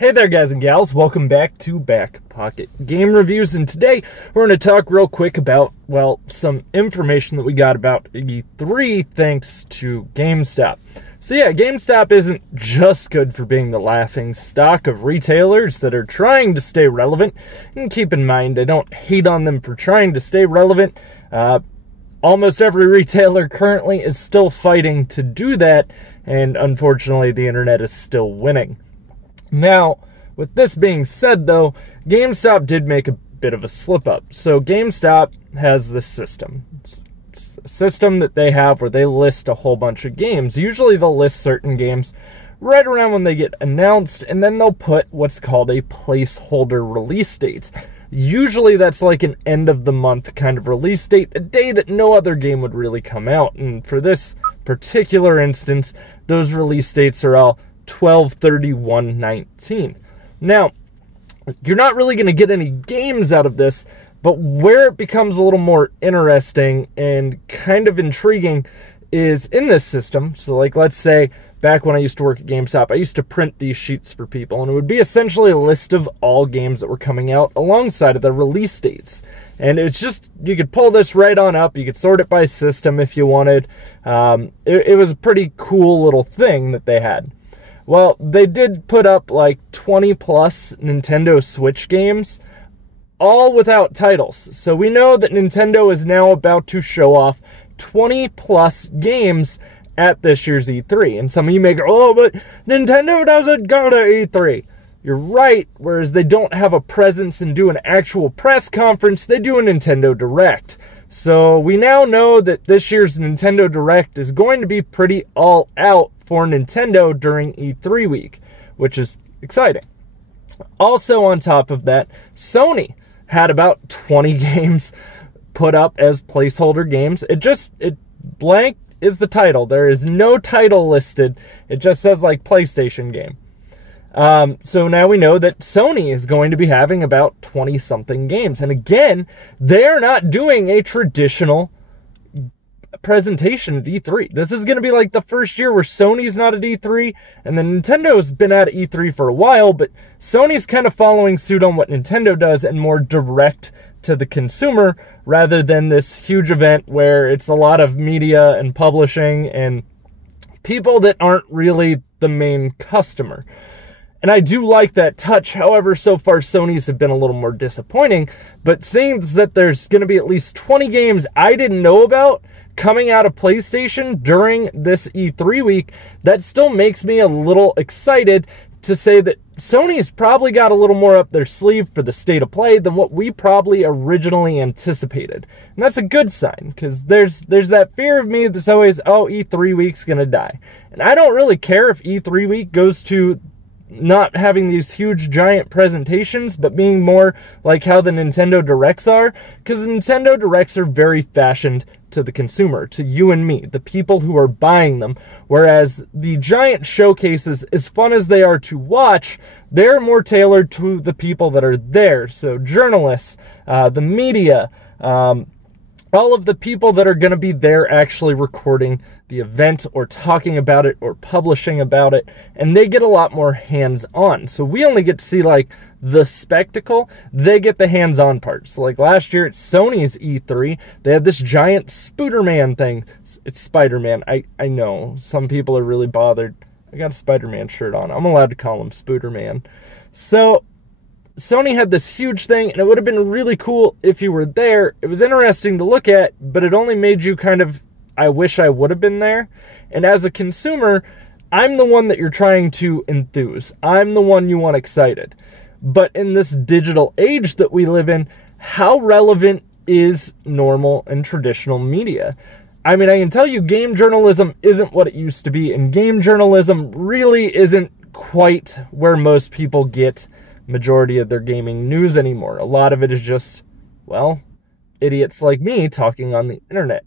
Hey there guys and gals, welcome back to Back Pocket Game Reviews, and today we're going to talk real quick about, well, some information that we got about E3 thanks to GameStop. So yeah, GameStop isn't just good for being the laughing stock of retailers that are trying to stay relevant, and keep in mind, I don't hate on them for trying to stay relevant. Almost every retailer currently is still fighting to do that, and unfortunately the internet is still winning. Now, with this being said, though, GameStop did make a bit of a slip-up. So GameStop has this system. It's a system that they have where they list a whole bunch of games. Usually they'll list certain games right around when they get announced, and then they'll put what's called a placeholder release date. Usually that's like an end-of-the-month kind of release date, a day that no other game would really come out. And for this particular instance, those release dates are all 12/31/19. Now, you're not really going to get any games out of this, but where it becomes a little more interesting and kind of intriguing is in this system. So like, let's say back when I used to work at GameStop, I used to print these sheets for people, and it would be essentially a list of all games that were coming out alongside of the release dates. And it's just, you could pull this right on up, you could sort it by system if you wanted. It was a pretty cool little thing that they had. Well, they did put up like 20 plus Nintendo Switch games, all without titles. So we know that Nintendo is now about to show off 20 plus games at this year's E3. And some of you may go, oh, but Nintendo doesn't go to E3. You're right, whereas they don't have a presence and do an actual press conference, they do a Nintendo Direct. So we now know that this year's Nintendo Direct is going to be pretty all out for Nintendo during E3 week, which is exciting. Also on top of that, Sony had about 20 games put up as placeholder games. It blank is the title. There is no title listed. It just says like PlayStation game. So now we know that Sony is going to be having about 20-something games. And again, they're not doing a traditional presentation at E3. This is going to be like the first year where Sony's not at E3, and then Nintendo's been at E3 for a while, but Sony's kind of following suit on what Nintendo does and more direct to the consumer rather than this huge event where it's a lot of media and publishing and people that aren't really the main customer. And I do like that touch. However, so far Sony's have been a little more disappointing. But seeing that there's going to be at least 20 games I didn't know about coming out of PlayStation during this E3 week, that still makes me a little excited to say that Sony's probably got a little more up their sleeve for the state of play than what we probably originally anticipated. And that's a good sign, because there's that fear of me that's always, oh, E3 week's going to die. And I don't really care if E3 week goes to not having these huge giant presentations, but being more like how the Nintendo Directs are, because the Nintendo Directs are very fashioned to the consumer, to you and me, the people who are buying them, whereas the giant showcases, as fun as they are to watch, they're more tailored to the people that are there. So journalists, the media, all of the people that are going to be there actually recording the event or talking about it or publishing about it, and they get a lot more hands-on. So we only get to see like the spectacle, they get the hands-on part. So like last year at Sony's E3, they had this giant Spooderman thing. It's Spider-Man. I know, some people are really bothered. I got a Spider-Man shirt on. I'm allowed to call him Spooderman. So Sony had this huge thing, and it would have been really cool if you were there. It was interesting to look at, but it only made you kind of, I wish I would have been there. And as a consumer, I'm the one that you're trying to enthuse. I'm the one you want excited. But in this digital age that we live in, how relevant is normal and traditional media? I mean, I can tell you game journalism isn't what it used to be, and game journalism really isn't quite where most people get majority of their gaming news anymore. A lot of it is just, well, idiots like me talking on the internet.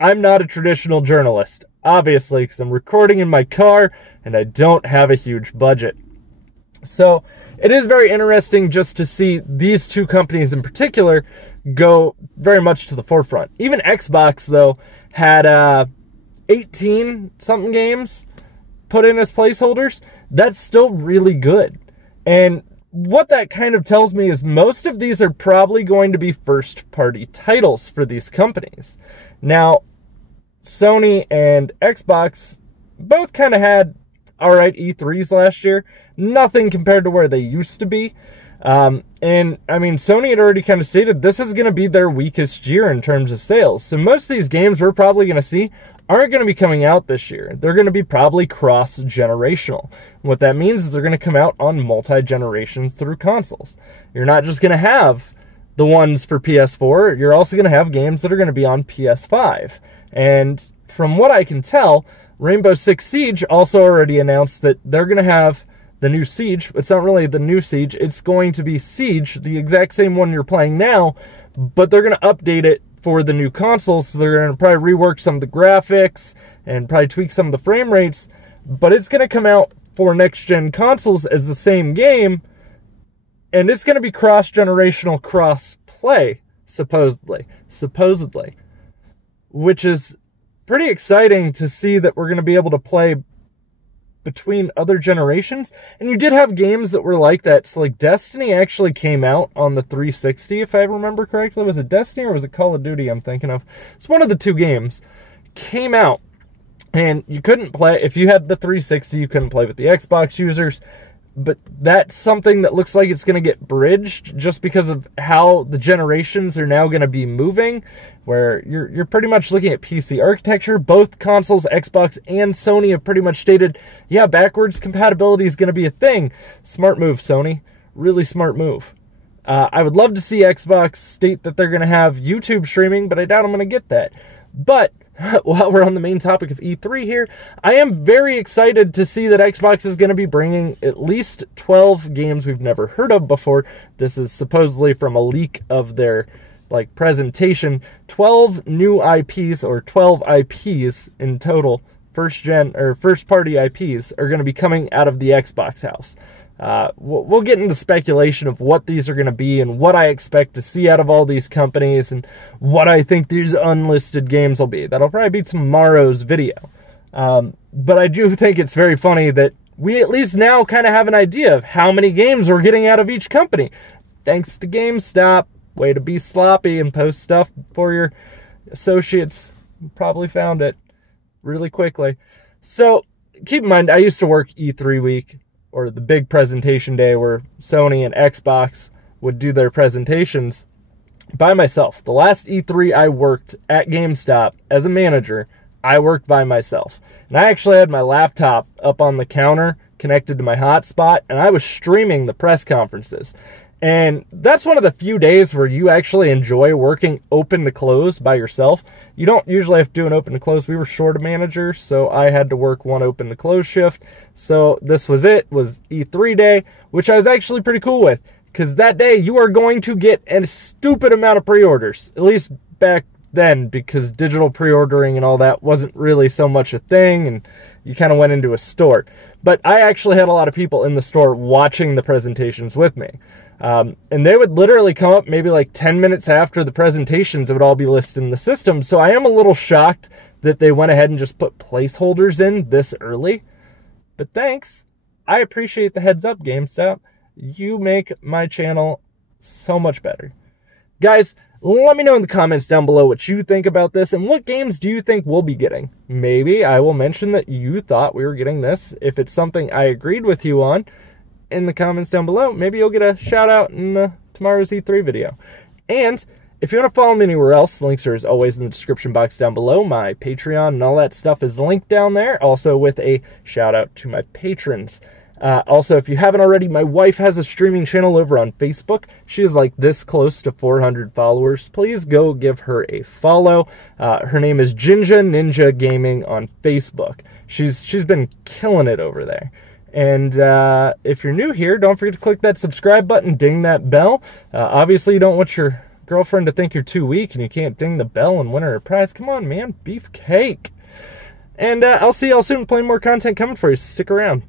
I'm not a traditional journalist, obviously, because I'm recording in my car and I don't have a huge budget. So it is very interesting just to see these two companies in particular go very much to the forefront. Even Xbox, though, had 18-something games put in as placeholders, that's still really good. And what that kind of tells me is most of these are probably going to be first-party titles for these companies. Now, Sony and Xbox both kind of had alright E3s last year. Nothing compared to where they used to be. And, I mean, Sony had already kind of stated this is going to be their weakest year in terms of sales. So most of these games we're probably going to see aren't going to be coming out this year. They're going to be probably cross-generational. What that means is they're going to come out on multi-generations through consoles. You're not just going to have the ones for PS4. You're also going to have games that are going to be on PS5. And from what I can tell, Rainbow Six Siege also already announced that they're going to have the new Siege. It's not really the new Siege. It's going to be Siege, the exact same one you're playing now, but they're going to update it for the new consoles. So they're going to probably rework some of the graphics and probably tweak some of the frame rates, but it's going to come out for next-gen consoles as the same game, and it's going to be cross-generational cross-play, supposedly, which is pretty exciting to see that we're going to be able to play between other generations. And you did have games that were like that. So like Destiny actually came out on the 360, if I remember correctly. Was it Destiny or was it Call of Duty I'm thinking of? It's one of the two games. Came out and you couldn't play, if you had the 360, you couldn't play with the Xbox users. But that's something that looks like it's going to get bridged just because of how the generations are now going to be moving, where you're pretty much looking at PC architecture. Both consoles, Xbox and Sony, have pretty much stated, yeah, backwards compatibility is going to be a thing. Smart move, Sony. Really smart move. I would love to see Xbox state that they're going to have YouTube streaming, but I doubt I'm going to get that. But while we're on the main topic of E3 here, I am very excited to see that Xbox is going to be bringing at least 12 games we've never heard of before. This is supposedly from a leak of their presentation. 12 new IPs, or 12 IPs in total, first-party IPs, are going to be coming out of the Xbox house. We'll get into speculation of what these are going to be and what I expect to see out of all these companies and what I think these unlisted games will be. That'll probably be tomorrow's video. But I do think it's very funny that we at least now kind of have an idea of how many games we're getting out of each company. Thanks to GameStop. Way to be sloppy and post stuff for your associates. You probably found it really quickly. So keep in mind, I used to work E3 week, or the big presentation day where Sony and Xbox would do their presentations by myself. The last E3 I worked at GameStop as a manager, I worked by myself. And I actually had my laptop up on the counter connected to my hotspot, and I was streaming the press conferences. And that's one of the few days where you actually enjoy working open to close by yourself. You don't usually have to do an open to close. We were short a manager, so I had to work one open to close shift. So this was E3 day, which I was actually pretty cool with, because that day you are going to get a stupid amount of pre-orders, at least back then, because digital pre-ordering and all that wasn't really so much a thing, and you kind of went into a store. But I actually had a lot of people in the store watching the presentations with me. And they would literally come up maybe like 10 minutes after the presentations. It would all be listed in the system. So I am a little shocked that they went ahead and just put placeholders in this early. But thanks. I appreciate the heads up, GameStop. You make my channel so much better. Guys, let me know in the comments down below what you think about this and what games do you think we'll be getting. Maybe I will mention that you thought we were getting this. If it's something I agreed with you on, in the comments down below, maybe you'll get a shout out in tomorrow's E3 video. And if you want to follow me anywhere else, the links are as always in the description box down below. My Patreon and all that stuff is linked down there, also with a shout out to my patrons. Also, if you haven't already, my wife has a streaming channel over on Facebook. She is like this close to 400 followers. Please go give her a follow. Her name is Jinja Ninja Gaming on Facebook. She's been killing it over there. And if you're new here, don't forget to click that subscribe button, ding that bell. Obviously, you don't want your girlfriend to think you're too weak and you can't ding the bell and win her a prize. Come on, man. Beefcake. And I'll see y'all soon. Plenty more content coming for you, so stick around.